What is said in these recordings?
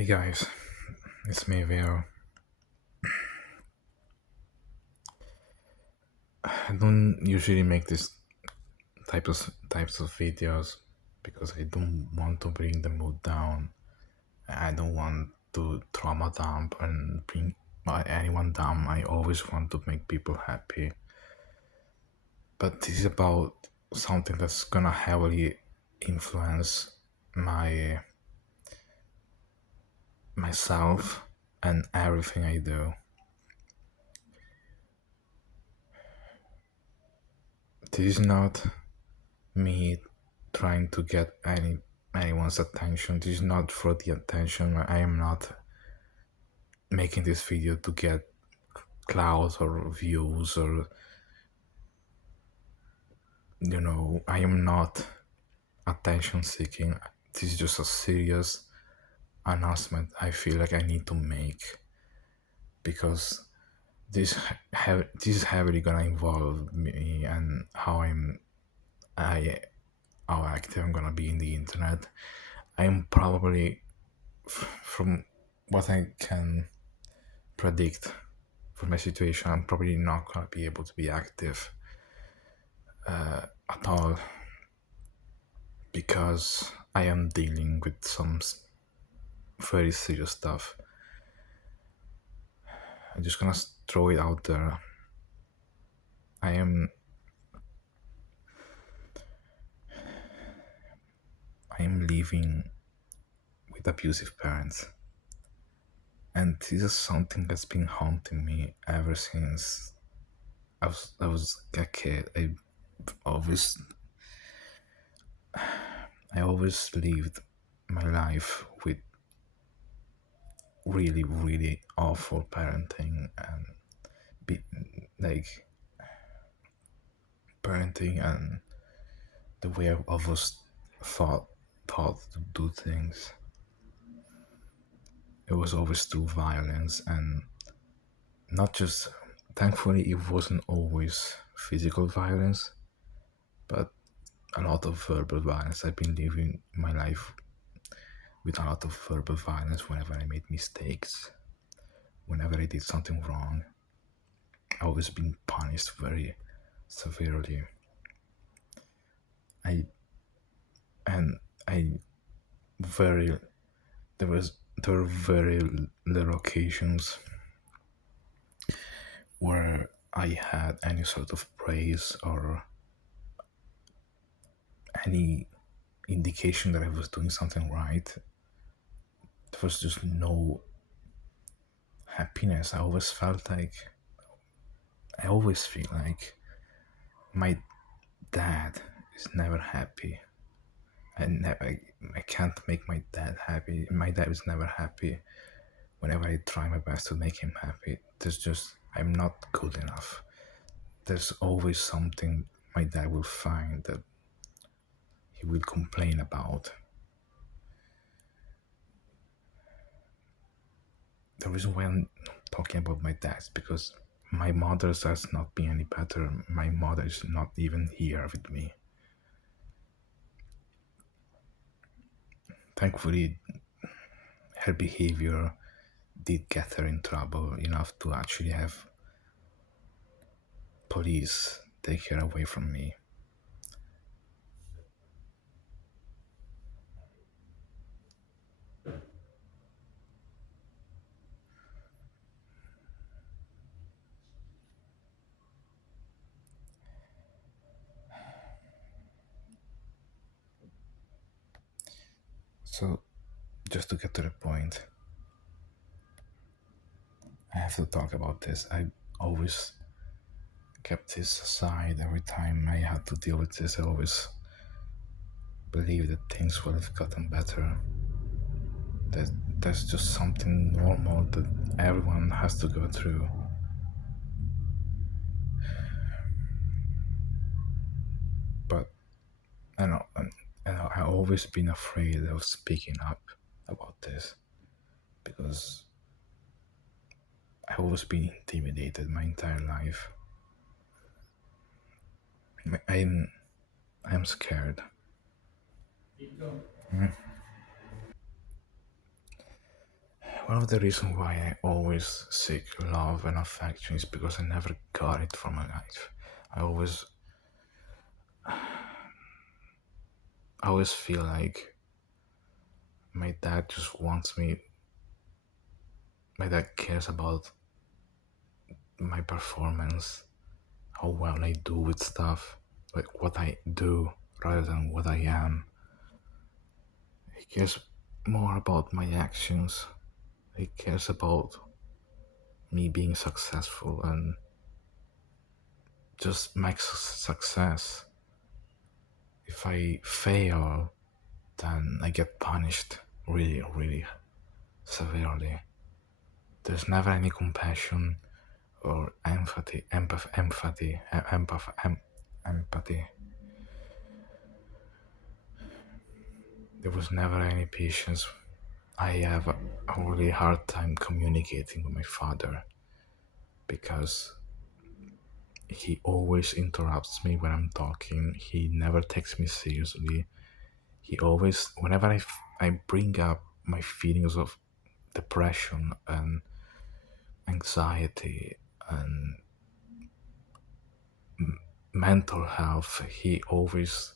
Hey guys, it's me Vero. I don't usually make this types of videos because I don't want to bring the mood down. I don't want to trauma dump and bring anyone down. I always want to make people happy. But this is about something that's gonna heavily influence my myself and everything I do. This is not me trying to get anyone's attention. This is not for the attention. I am not making this video to get clout or views or I am not attention seeking. This is just a serious announcement I feel like I need to make because this is heavily gonna involve me and I how active I'm gonna be in the internet. I am probably from what I can predict for my situation, I'm probably not gonna be able to be active at all because I am dealing with some very serious stuff. I'm just gonna throw it out there. I am living with abusive parents, and this is something that's been haunting me ever since I was a kid. Always I always lived my life with really, really awful parenting and be, like parenting and the way I was thought taught to do things. It was always through violence and not just. Thankfully, it wasn't always physical violence, but a lot of verbal violence. I've been living my life with a lot of verbal violence whenever I made mistakes, whenever I did something wrong. I always been punished very severely. I and I very there were very little occasions where I had any sort of praise or any indication that I was doing something right. There was just no happiness. I always feel like my dad is never happy. I can't make my dad happy. My dad is never happy. Whenever I try my best to make him happy, I'm not good enough. There's always something my dad will find that he will complain about. The reason why I'm talking about my dad is because my mother has not been any better. My mother is not even here with me. Thankfully, her behavior did get her in trouble enough to actually have police take her away from me. So, just to get to the point, I have to talk about this. I always kept this aside every time I had to deal with this. I always believed that things would have gotten better. That that's just something normal that everyone has to go through. But I know, I've always been afraid of speaking up about this because I've always been intimidated my entire life. I'm scared. one of the reasons why I always seek love and affection is because I never got it from my life. I always I always feel like my dad just wants me. My dad cares about my performance, how well I do with stuff, like what I do rather than what I am. He cares more about my actions. He cares about me being successful and just my success. If I fail, then I get punished really, really severely. There's never any compassion or empathy. There was never any patience. I have a really hard time communicating with my father because he always interrupts me when I'm talking. He never takes me seriously. He always, whenever I bring up my feelings of depression and anxiety and mental health, he always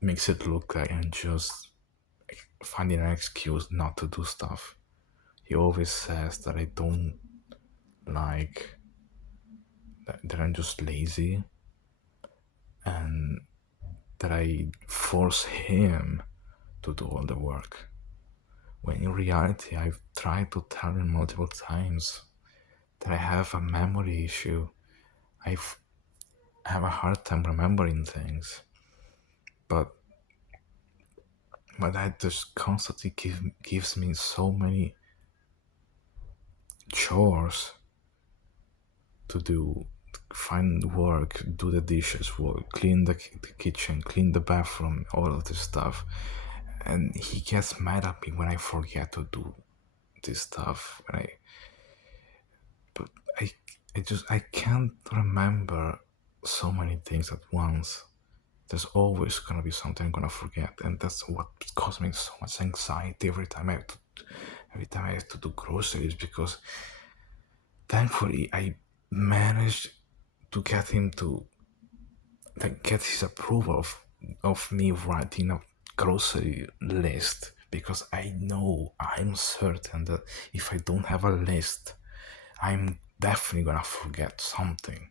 makes it look like I'm just finding an excuse not to do stuff. He always says that I don't like, that I'm just lazy and that I force him to do all the work. When in reality, I've tried to tell him multiple times that I have a memory issue. I have a hard time remembering things, but that just constantly gives me so many chores to do, find work, do the dishes, work, clean the kitchen, clean the bathroom, all of this stuff. And he gets mad at me when I forget to do this stuff. But I can't remember so many things at once. There's always gonna be something I'm gonna forget, and that's what causes me so much anxiety every time I have to do groceries, because thankfully I managed to get him to, like, get his approval of me writing a grocery list, because I know, I'm certain that if I don't have a list, I'm definitely gonna forget something.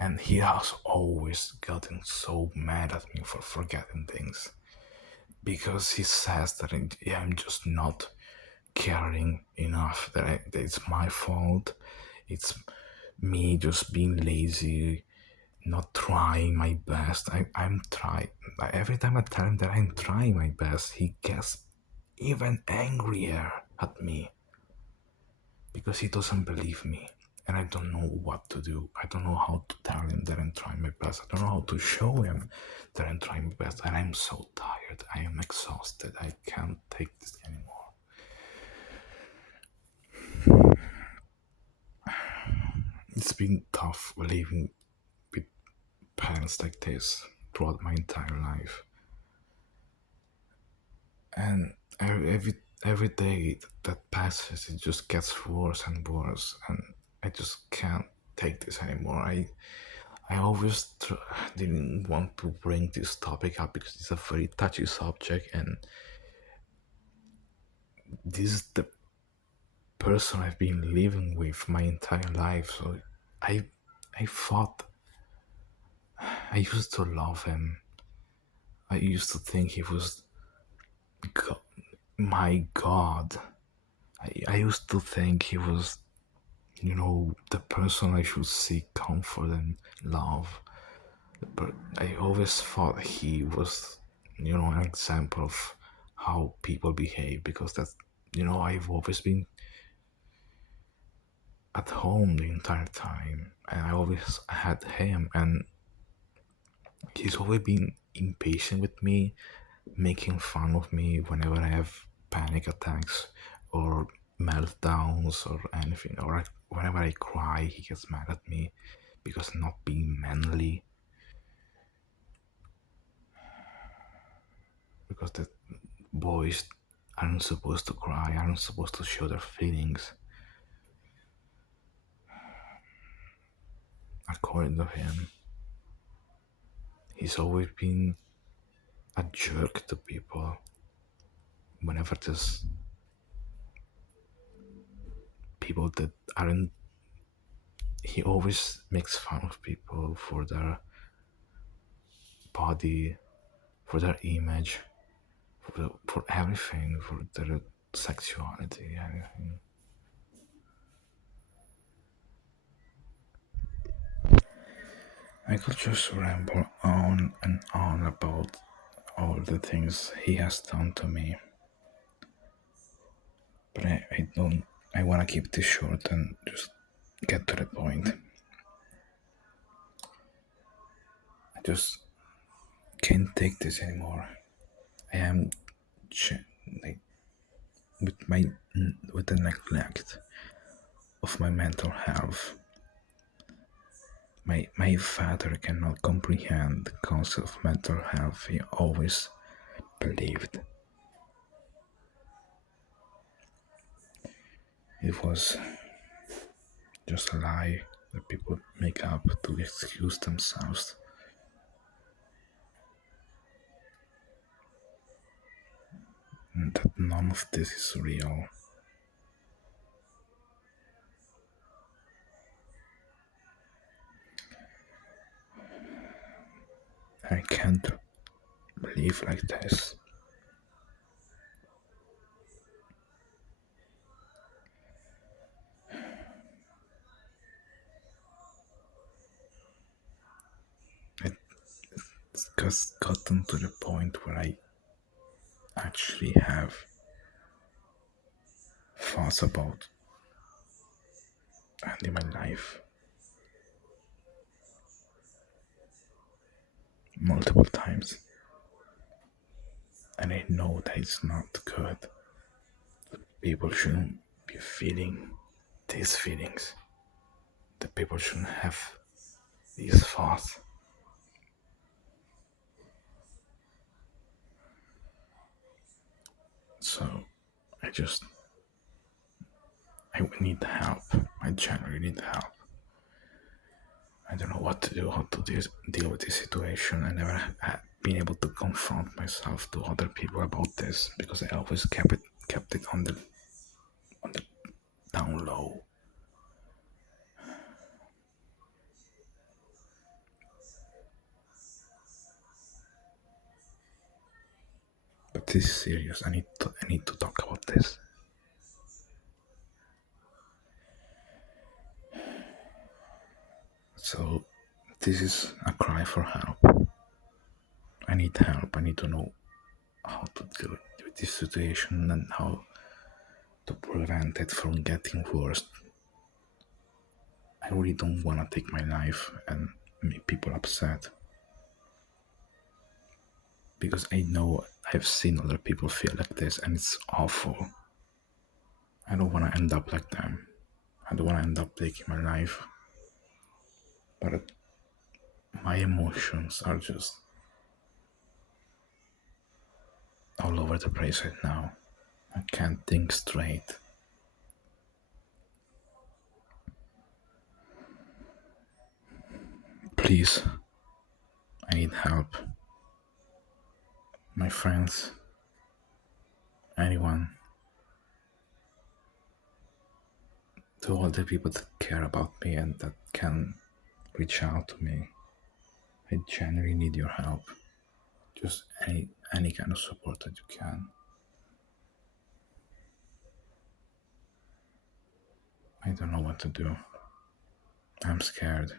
And he has always gotten so mad at me for forgetting things, because he says that I'm just not caring enough, that it's my fault, it's me just being lazy, not trying my best. I'm trying. Every time I tell him that I'm trying my best, he gets even angrier at me because he doesn't believe me. And I don't know what to do. I don't know how to tell him that I'm trying my best. I don't know how to show him that I'm trying my best. And I'm so tired. I am exhausted. I can't take this anymore. It's been tough living with parents like this throughout my entire life. And every day that passes, it just gets worse and worse, and I just can't take this anymore. I always didn't want to bring this topic up because it's a very touchy subject, and this is the person I've been living with my entire life. So I I thought, I used to love him. I used to think he was God, my God. I used to think he was, the person I should seek comfort and love. But I always thought he was, an example of how people behave, because I've always been at home the entire time, and I always had him, and he's always been impatient with me, making fun of me whenever I have panic attacks or meltdowns or anything, or whenever I cry, he gets mad at me because I'm not being manly, because the boys aren't supposed to cry, aren't supposed to show their feelings. According to him, he's always been a jerk to people. Whenever there's people that aren't, he always makes fun of people for their body, for their image, for everything, for their sexuality, anything. I could just ramble on and on about all the things he has done to me, but I don't. I want to keep this short and just get to the point. I just can't take this anymore. I am like with the neglect of my mental health. My father cannot comprehend the concept of mental health. He always believed it was just a lie that people make up to excuse themselves. And that none of this is real. I can't believe like this. It's just gotten to the point where I actually have thoughts about ending my life multiple times. And I know that it's not good. People shouldn't be feeling these feelings. The people shouldn't have these thoughts. So I just I need help. I genuinely need help. I don't know what to do, how to deal with this situation. I never had been able to confront myself to other people about this because I always kept it on the down low. But this is serious. I need to talk about this. So this is a cry for help. I need help. I need to know how to deal with this situation and how to prevent it from getting worse. I really don't want to take my life and make people upset because I know I've seen other people feel like this and it's awful. I don't want to end up like them. I don't want to end up taking my life. But my emotions are just all over the place right now. I can't think straight. Please, I need help. My friends, anyone, to all the people that care about me and that can reach out to me. I genuinely need your help. Just any kind of support that you can. I don't know what to do. I'm scared.